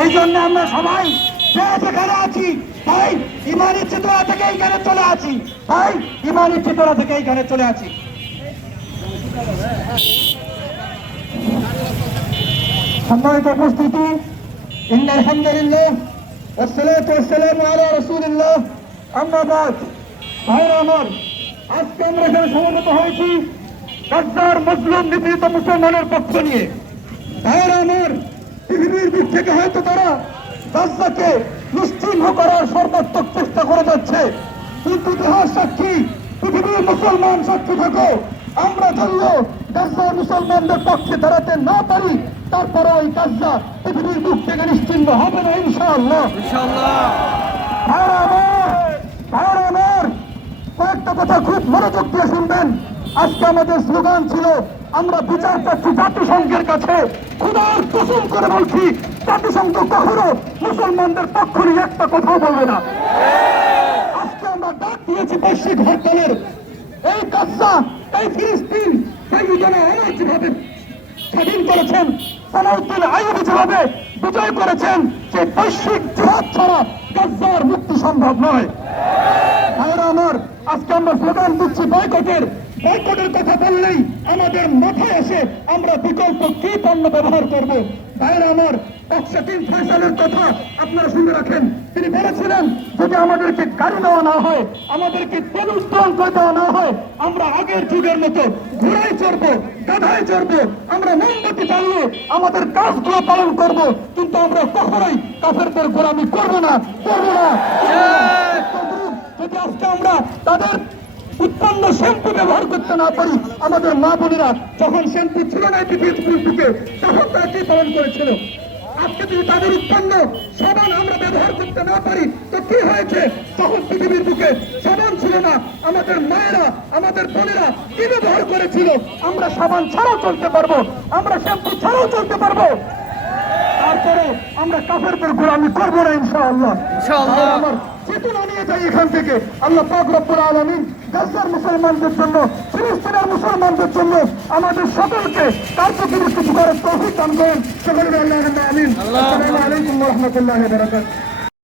এই জন্য আমরা সবাই যেখানে আছি তাই ইমানি চেতনা থেকে এইখানে চলে আছি, তাই ইমানি চেতনা থেকে এইখানে চলে আছি। সম্মানিত উপস্থিতি, ইন্নাল হামদুলিল্লাহ ওয়াসসালাতু ওয়াসসালামু আলা রাসূলিল্লাহ, আম্মা বাদ। ভাইরা আমার, আজকে আমরা এখানে সমবেত হয়েছি গাজ্জার মজলুম নিপীড়িত মুসলমানের পক্ষ নিয়ে। ভাইরা আমার, পৃথিবীর দিক থেকে হয়তো তারা গাজ্জাকে নিশ্চিহ্ন করার সর্বাত্মক চেষ্টা করে যাচ্ছে, কিন্তু ইতিহাস সাক্ষী, পৃথিবীর মুসলমান সাক্ষী থাকো, আমরা ধরলেও গাজ্জার মুসলমানদের পক্ষে দাঁড়াতে না পারি, তারপরে ওই গাজ্জা পৃথিবীর বুক থেকে নিশ্চিহ্ন হবে না ইনশাআল্লাহ। ভাইরা আমার, কয়েকটা কথা খুব মনোযোগ দিয়ে শুনবেন। আজকে আমাদের স্লোগান ছিল, আমরা বিচার চাচ্ছি জাতিসংঘের কাছে। খোদার কসম করে বলছি, জাতিসংঘ কখনো মুসলমানদের পক্ষ নিয়ে একটা কথাও বলবে না। আজকে আমরা ডাক দিয়েছি বৈশ্বিক হরতালের। এই গাজ্জা, এই ফিলিস্তিন, যেভাবে অনার্যভাবে স্বাধীন করেছেন, সালাউদ্দিন আইয়ুবী যেভাবে বিজয় করেছেন, যে বৈশ্বিক জিহাদ ছাড়া গাজ্জার মুক্তি সম্ভব নয়। ভাইরা আমার, আজকে আমরা স্লোগান দিচ্ছি বয়কটের। বয়কটের কথা বললেই আমাদের মাথায় আসে আমরা বিকল্প কি পণ্য ব্যবহার করব। ভাইরা আমার, অক্সিজেন ফয়সালের কথা আপনারা শুনে রাখেন। তিনি বলেছিলেন, যদি আমাদেরকে গাড়ি দেওয়া না হয়, আমাদেরকে তেল উত্তোলন করে দেওয়া না হয়, আমরা আগের যুগের মতো ঘোড়ায় চড়বো, গাধায় চড়বো, আমরা মোমবাতি জ্বালিয়ে আমাদের কাজগুলো পালন করব, কিন্তু আমরা কখনোই কাফেরদের গোলামি করবো না। যদি আজকে আমরা তাদের উৎপন্ন শ্যাম্পু ব্যবহার করতে না পারি, আমাদের মা বোনেরা যখন শ্যাম্পু ছিল না পৃথিবীর বুকে, তখন তারা কি পালন করেছিল? আজকে যদি তাদের উৎপন্ন সাবান আমরা ব্যবহার করতে না পারি, তো কি হয়েছে? তখন পৃথিবীর বুকে সাবান ছিল না, আমাদের মায়েরা, আমাদের বোনেরা কি ব্যবহার করেছিল? আমরা সাবান ছাড়াও চলতে পারবো, আমরা শ্যাম্পু ছাড়াও চলতে পারবো, তারপরে আমরা কাফেরদের গোলামি করবো না ইনশাআল্লাহ। আমার চেতনা নিয়ে যাই এখান থেকে। আল্লাহ পাক রব্বুল আলামিন গাজ্জার মুসলমানদের জন্য, ফিলিস্তিনের মুসলমানদের জন্য আমাদের সকলকে তার প্রতি কিছু করার তৌফিক দান করেন। সকলে আল্লাহ আমিন। আসসালামু আলাইকুম ওয়া রাহমাতুল্লাহি ওয়া বারাকাতুহু।